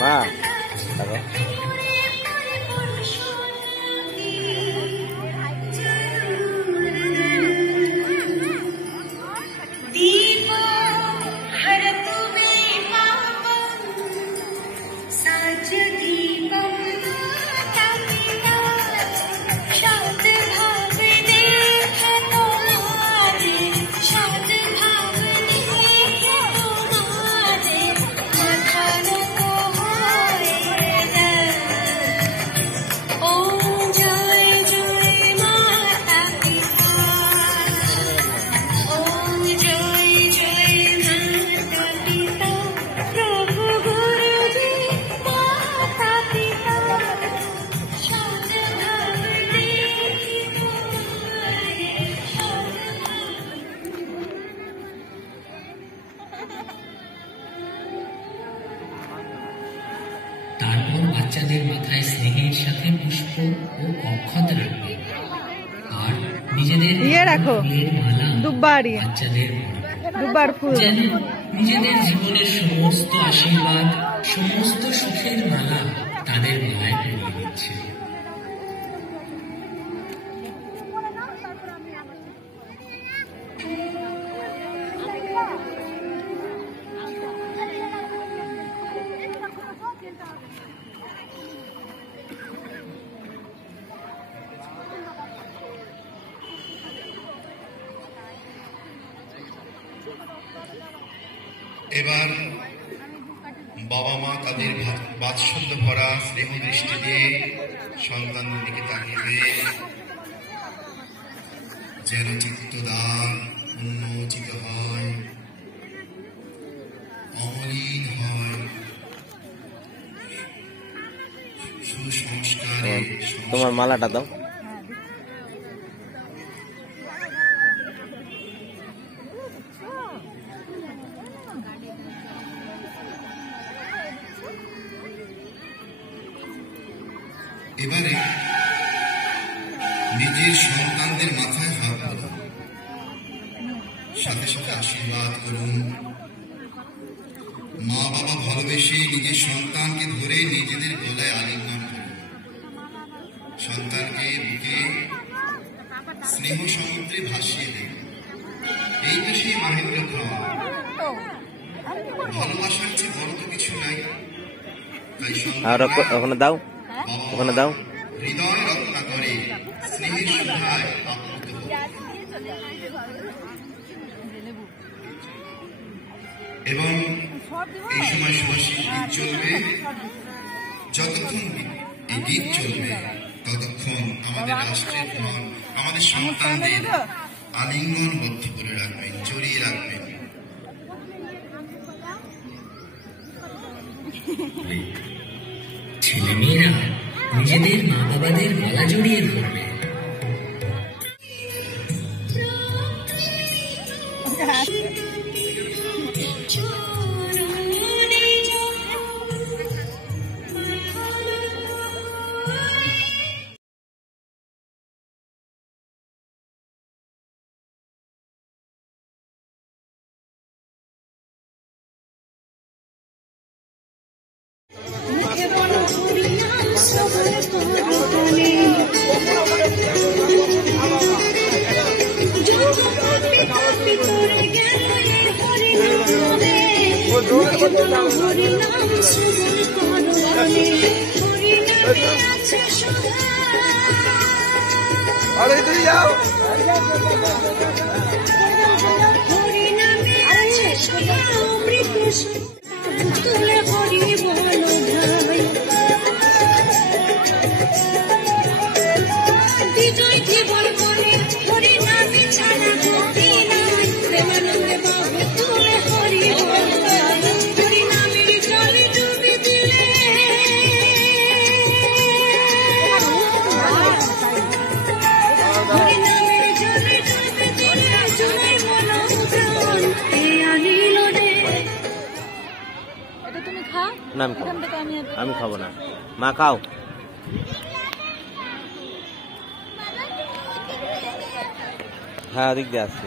Ma, তারপর বাচ্চাদের মাথায় স্নেহের সাথে পুষ্প ও অক্ষত রাখবে আর নিজেদের ফুলের মালা বাচ্চাদের যেন নিজেদের জীবনের সমস্ত আশীর্বাদ, সমস্ত সুখের মালা তাদের মালায় পরিয়ে দিচ্ছে। এবার বাবা মা তাদের বাৎসল্য ভরা স্নেহ দৃষ্টি দিয়ে সন্তানদের দিকে তাকিয়ে যেন চিত্তদ্বার উন্মোচিত হয়, অমলিন হয়, সুসংস্কারে। তোমার মালাটা দাও। এবারে নিজের সন্তানদের মাথায় হাত ধরুন, সাথে সাথে আশীর্বাদ করুন। মা বাবা ভালোবেসে নিজের সন্তানকে ধরে নিজেদের গলায় আলিঙ্গন করুন, সন্তানকে বুকে স্নেহ সমুদ্রে ভাসিয়ে দেন। এই তো সেই মাহেন্দ্র খাওয়া। ভালোবাসার চেয়ে বড় তো কিছু নাই। তাই আর ওখানে দাও, ওখানে দাও। হৃদয় রক্ষা করে স্নেহের সুধায় এবং এই সময় সুভাষিক গীত চলবে। যতক্ষণ এই গীত চলবে ততক্ষণ আমাদের রাষ্ট্রের মন, আমাদের সন্তানদের আলিঙ্গনবদ্ধ করে রাখবেন, জড়িয়ে রাখবেন। ছেলেমেয়েরা নিজেদের মা বাবাদের গলা জড়িয়ে ধরবে। হরি না আমি খাবো এখান থেকে আমি খাবো না। মা খাও। হ্যাঁ ওদিক দিয়ে আসছি।